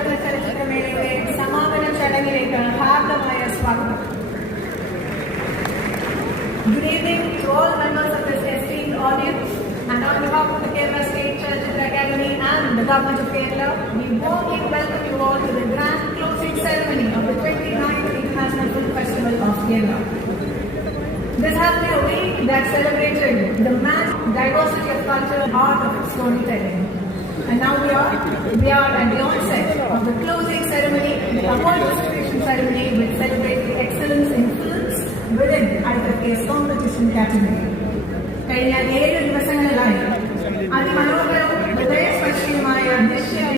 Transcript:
ഭാരത ചലച്ചിത്രമേളയുടെ സമാപന ചടങ്ങിലേക്ക് ഹാർദമായ സ്വാഗതം. Good evening to all members of this esteemed audience, and on behalf of the Kerala State Chalachitra Academy and the Government of Kerala, we warmly welcome you all to the grand closing ceremony of the 29th International Film Festival of Kerala. This has been a week that celebrated the mass diversity of culture and art of storytelling. And now we are at the onset of the closing ceremony, the award distribution ceremony, which celebrates the excellence in films within IFFK's competition category. കഴിഞ്ഞ 7 ദിവസങ്ങളിലായി അതിമനോഹരവും ഹൃദയസ്പർശിയുമായ ദൃശ്യ